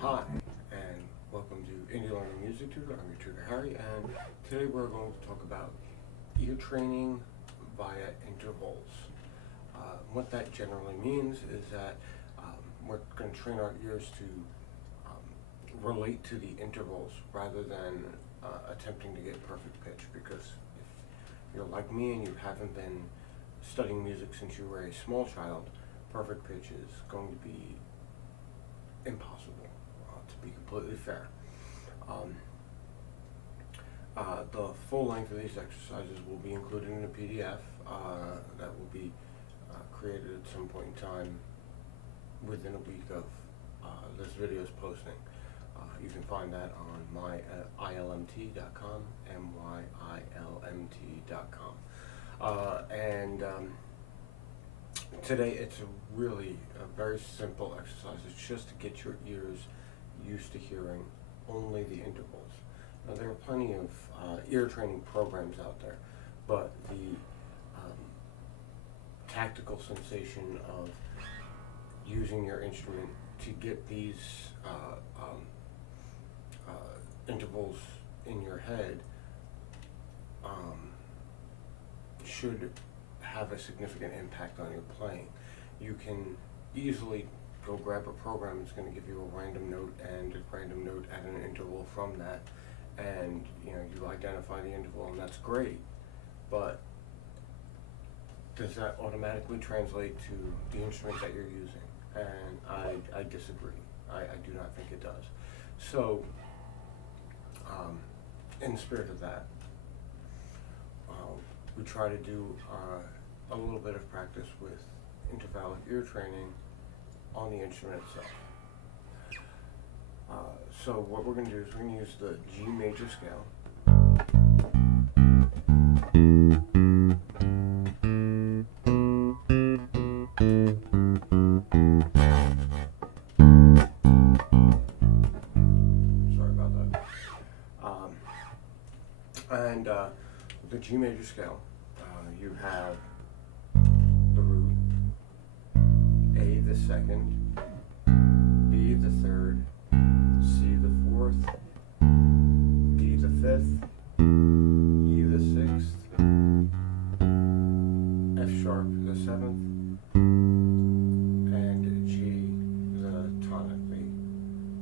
Hi, and welcome to Indie Learning Music Tutor. I'm your tutor Harry, and today we're going to talk about ear training via intervals. What that generally means is that we're going to train our ears to relate to the intervals rather than attempting to get perfect pitch, because if you're like me and you haven't been studying music since you were a small child, perfect pitch is going to be impossible, to be completely fair. The full length of these exercises will be included in a PDF that will be created at some point in time within a week of this video's posting. You can find that on my ILMT.com, MYILMT.com. Today it's a very simple exercise. It's just to get your ears used to hearing only the intervals. Now, there are plenty of ear training programs out there, but the tactical sensation of using your instrument to get these intervals in your head should have a significant impact on your playing. You can easily go grab a program that's going to give you a random note and a random note at an interval from that, and you identify the interval, and that's great, but does that automatically translate to the instrument that you're using? And I disagree. I do not think it does. So in the spirit of that, we try to do a little bit of practice with intervallic ear training on the instrument itself. So what we're going to do is we're going to use the G major scale. Sorry about that. And with the G major scale, you have the root, A the second, B the third, C the fourth, D the fifth, E the sixth, F sharp the seventh, and G the tonic, the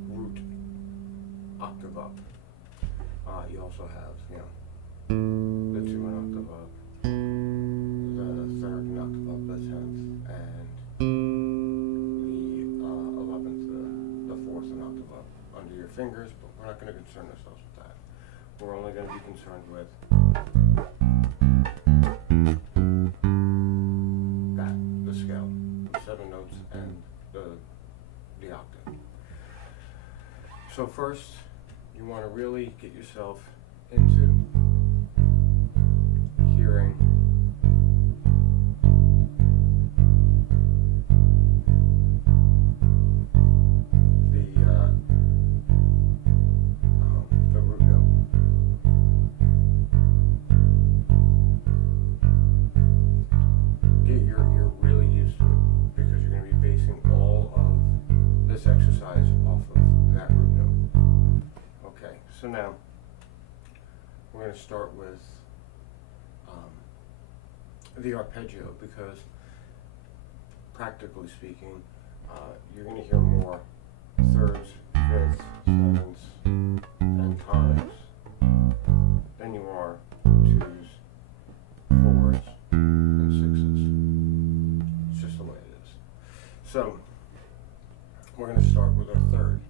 root octave up. You also have, the 2 an octave up, the 3rd an octave up, the 10th, and the 11th, the 4th an octave up under your fingers, but we're not going to concern ourselves with that. We're only going to be concerned with that, the scale, the 7 notes, and the octave. So first, you want to really get yourself into hearing the root note. Get your ear really used to it, because you're going to be basing all of this exercise off of that root note. Okay, so now we're going to start with the arpeggio, because practically speaking, you're going to hear more thirds, fifths, sevenths, and tonics than you are twos, fours, and sixes. It's just the way it is. So we're going to start with our third.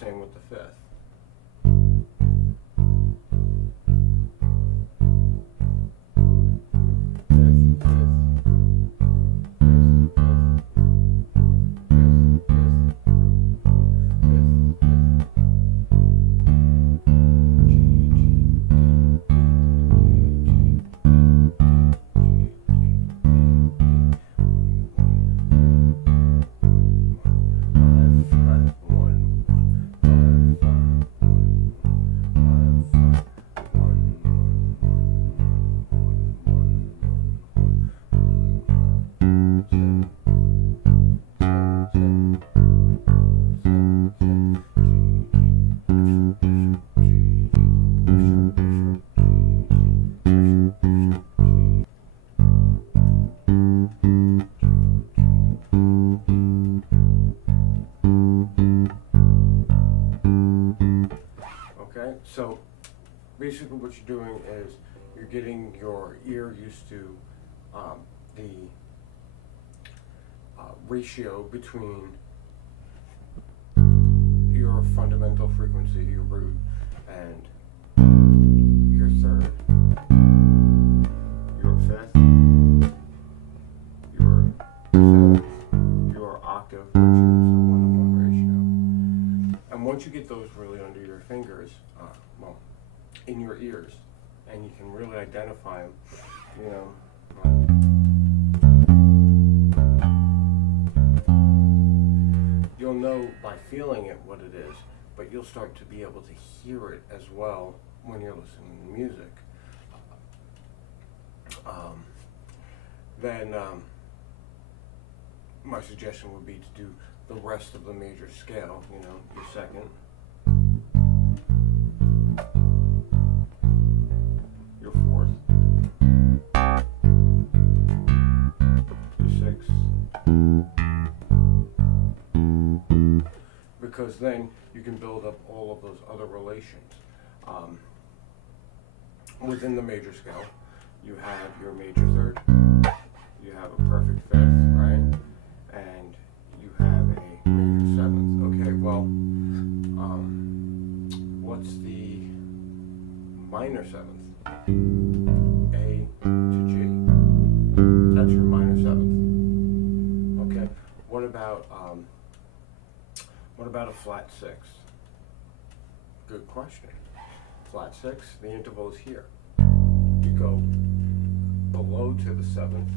same with the fifth. So basically what you're doing is you're getting your ear used to the ratio between your fundamental frequency, your root, and your third, your fifth, your seventh, your octave, which is a 1-to-1 ratio. And once you get those really under your fingers, well, in your ears, and you can really identify them, you know, you'll know by feeling it what it is, but you'll start to be able to hear it as well when you're listening to music. Then my suggestion would be to do the rest of the major scale, you know, your second, your fourth, your sixth, because then you can build up all of those other relations. Within the major scale, you have your major third, you have a perfect fifth, right? And you have a major seventh. Okay, well, what's the minor seventh? A to G. That's your minor seventh. Okay, what about a flat sixth? Good question. Flat sixth, the interval is here. You go below to the seventh,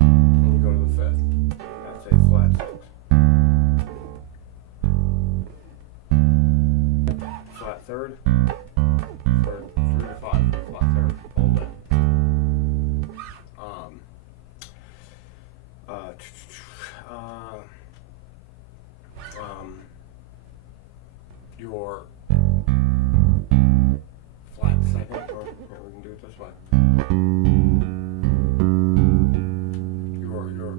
and you go to the fifth. That's a flat sixth. Flat third, 3 to 5, flat third, hold it. Your flat second, or here we can do it this way. Your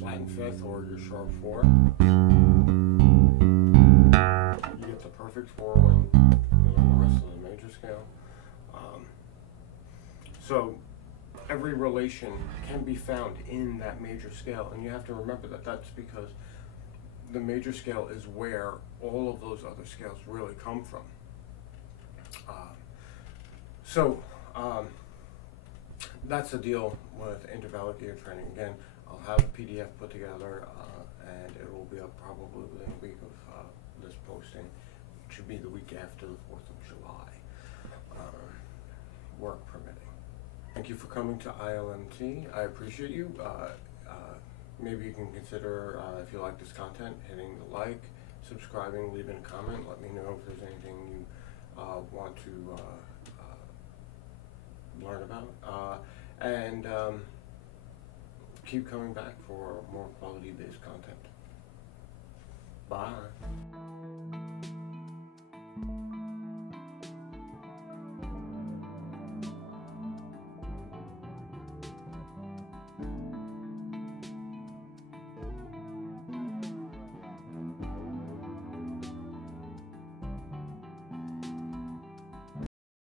flattened fifth or your sharp four. You get the perfect four when you learn the rest of the major scale. So every relation can be found in that major scale, and you have to remember that that's because the major scale is where all of those other scales really come from. That's the deal with intervallic ear training. Again, I'll have a PDF put together, and it will be up probably within a week of this posting, which should be the week after the 4th of July, work permitting. Thank you for coming to ILMT. I appreciate you. Maybe you can consider, if you like this content, hitting the like, subscribing, leaving a comment. Let me know if there's anything you want to learn about. And keep coming back for more quality-based content. Bye.